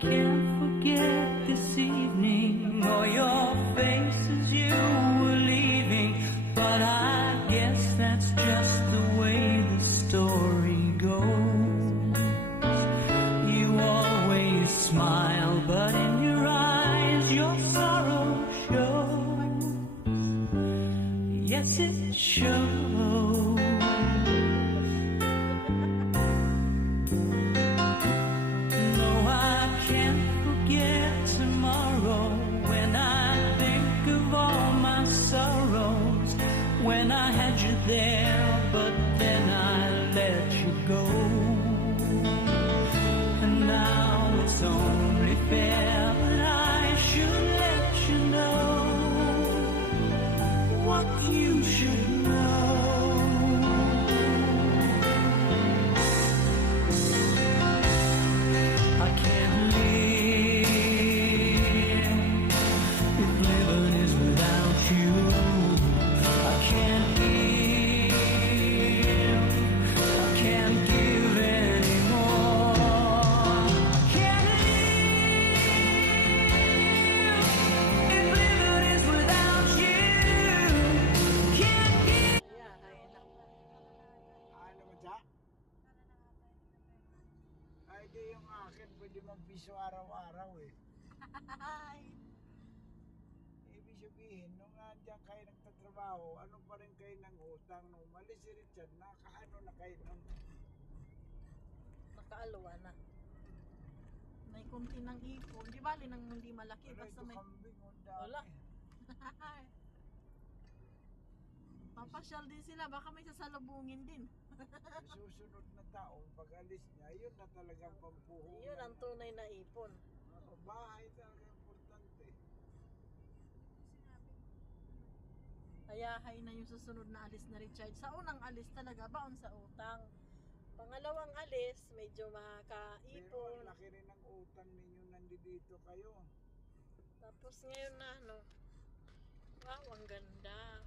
can't forget this evening or your face as you were leaving, but I guess that's just the way the story goes. You always smile, but in your eyes your sorrow shows. Yes, it shows. No, I can't forget tomorrow when I think of all my sorrows. When I had you there, but then I let you go. And now it's only fair that I should let you know what you should know. I can't live if living is without you. I can't give, I can't give anymore. I can't live if living is without you. Can't give. Ano ba siya? Ay, di yung akin, pwede mag-piso araw-araw eh. Ibig sabihin, nung andyan kayo nagtatrabaho, ano pa rin kayo ng utang? Nung umalis si Richard, nakaano na kayo nun? Nakaalawa na. May kunti ng ipon. Di bali nang hindi malaki. Pero Basta ito may... kambing, ang dami. Wala. Papasyal din sila. Baka may sasalubungin din. Susunod na taong pag-alis niya, yun na talagang pampuhunan. Yun ang tunay na ipon. Bahay talaga importante. Kaya hay na yung susunod na alis na Richard. Sa unang alis talaga, baon sa utang. Pangalawang alis, medyo Pero makakaipon. laki rin ang utang ninyo nandito kayo. Tapos ngayon na ano, wow, ang ganda.